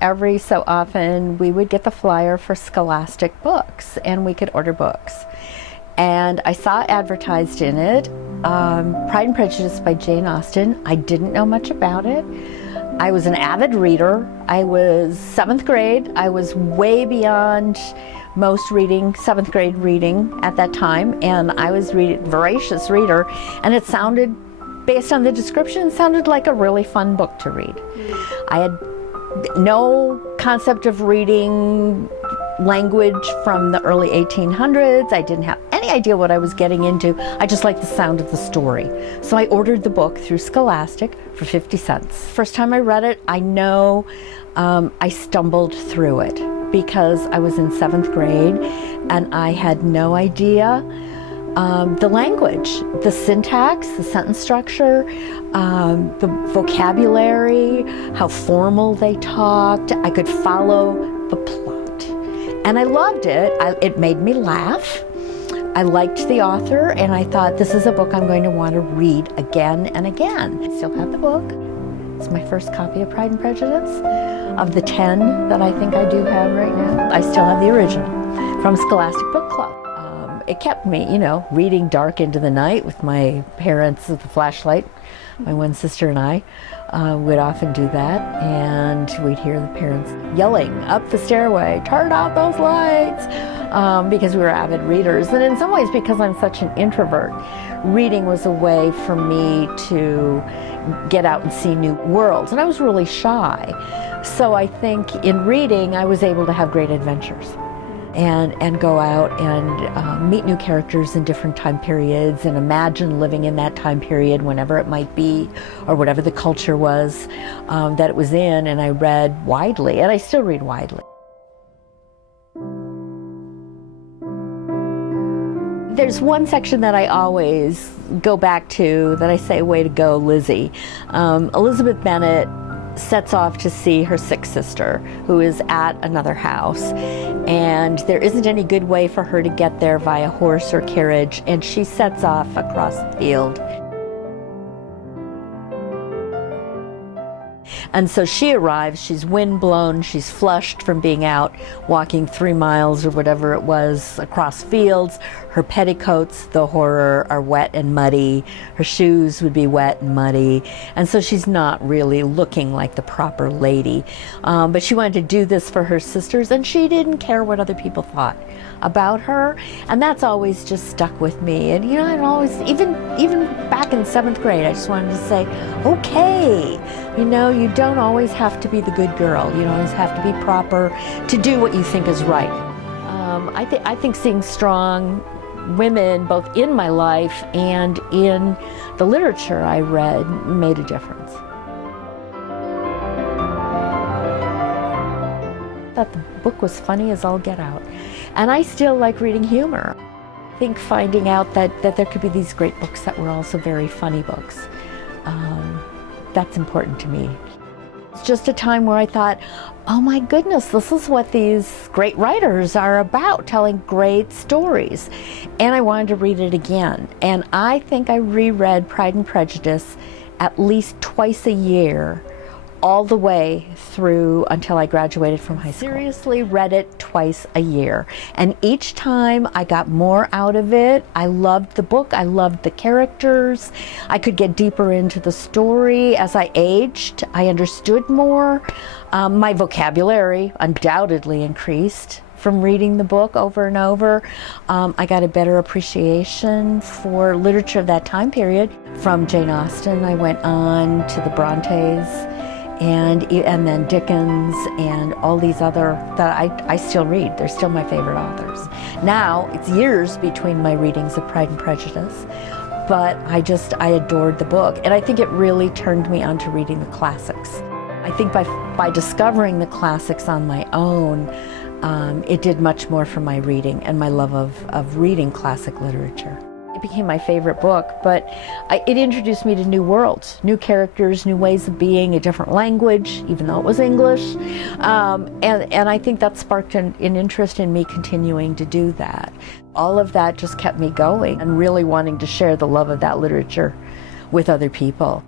every so often we would get the flyer for Scholastic Books and we could order books. And I saw advertised in it, Pride and Prejudice by Jane Austen. I didn't know much about it. I was an avid reader. I was 7th grade. I was way beyond most reading, 7th grade reading at that time, and I was a voracious reader, and it sounded, based on the description, it sounded like a really fun book to read. I had no concept of reading language from the early 1800s. I didn't have any idea what I was getting into. I just liked the sound of the story. So I ordered the book through Scholastic for 50 cents. First time I read it, I know I stumbled through it because I was in 7th grade and I had no idea the language, the syntax, the sentence structure, the vocabulary, how formal they talked. I could follow the plot. And I loved it. It made me laugh. I liked the author, and I thought, this is a book I'm going to want to read again and again. I still have the book. It's my first copy of Pride and Prejudice. Of the 10 that I think I do have right now, I still have the original from Scholastic Book Club. It kept me, reading dark into the night with my parents with the flashlight. My one sister and I would often do that, and we'd hear the parents yelling up the stairway, "Turn out those lights," because we were avid readers. And in some ways, because I'm such an introvert, reading was a way for me to get out and see new worlds. And I was really shy. So I think in reading, I was able to have great adventures and go out and meet new characters in different time periods and imagine living in that time period whenever it might be, or whatever the culture was that it was in. And I read widely, and I still read widely. There's one section that I always go back to that I say, way to go, Lizzie. Elizabeth Bennet sets off to see her sick sister, who is at another house, and there isn't any good way for her to get there via horse or carriage, and she sets off across the field. And so she arrives, she's windblown, she's flushed from being out walking 3 miles or whatever it was across fields. Her petticoats, the horror, are wet and muddy. Her shoes would be wet and muddy. And so she's not really looking like the proper lady. But she wanted to do this for her sisters, and she didn't care what other people thought about her. And that's always just stuck with me. And I'd always, even back in 7th grade, I just wanted to say, okay, you don't always have to be the good girl. You don't always have to be proper to do what you think is right. I think seeing strong women, both in my life and in the literature I read, made a difference. I thought the book was funny as all get out. And I still like reading humor. I think finding out that there could be these great books that were also very funny books, that's important to me. It's just a time where I thought, oh my goodness, this is what these great writers are about, telling great stories. And I wanted to read it again. And I think I reread Pride and Prejudice at least twice a year, all the way through until I graduated from high school. Seriously read it twice a year. And each time I got more out of it. I loved the book. I loved the characters. I could get deeper into the story. As I aged, I understood more. My vocabulary undoubtedly increased from reading the book over and over. I got a better appreciation for literature of that time period. From Jane Austen, I went on to the Brontes, and then Dickens, and all these other that I still read. They're still my favorite authors. Now, it's years between my readings of Pride and Prejudice, but I adored the book. And I think it really turned me on to reading the classics. I think by discovering the classics on my own, it did much more for my reading and my love of reading classic literature. It became my favorite book, but it introduced me to new worlds, new characters, new ways of being, a different language, even though it was English. And I think that sparked an interest in me continuing to do that. All of that just kept me going and really wanting to share the love of that literature with other people.